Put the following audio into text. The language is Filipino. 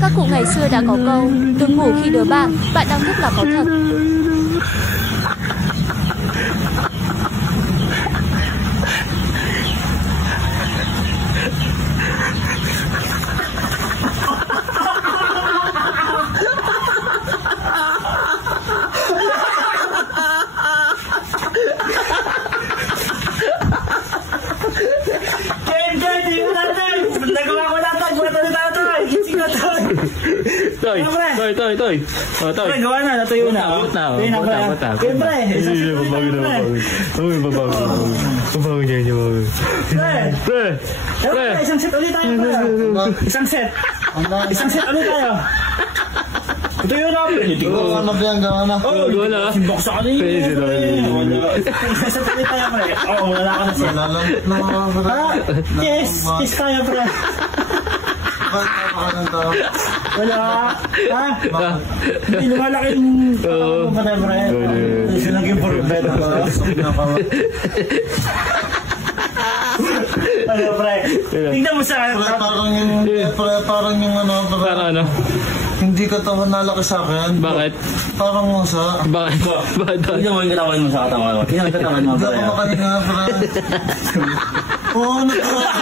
Các cụ ngày xưa đã có câu, đừng ngủ khi đứa bạn đang thức là có thật. Toy. Pre, gawa na. Natuyo na. Tuyo na, pre. Pre. Babago niya yun. Pre, isang set ulit tayo. Isang set ulit tayo. Tuyo na, pre. Gawa na ba yan? Gawa na. Gawa na. Simbok sa kanina. Isang set ulit tayo, pre. Oo, wala ka na set. Yes tayo, pre. Wala. Hindi lumalaki yung katawan mo, pre. Kasi naging forbed. Ano, pre? Tingnan mo sa akin. Parang yung ano. Parang ano? Hindi katawan nalaki sa akin. Bakit? Parang musa. Bakit? Tingnan mo yung katawan mo sa katawan mo. Tingnan mo yung katawan mo, pre. Hindi ako makalinga, pre. Oo, nagkaroon.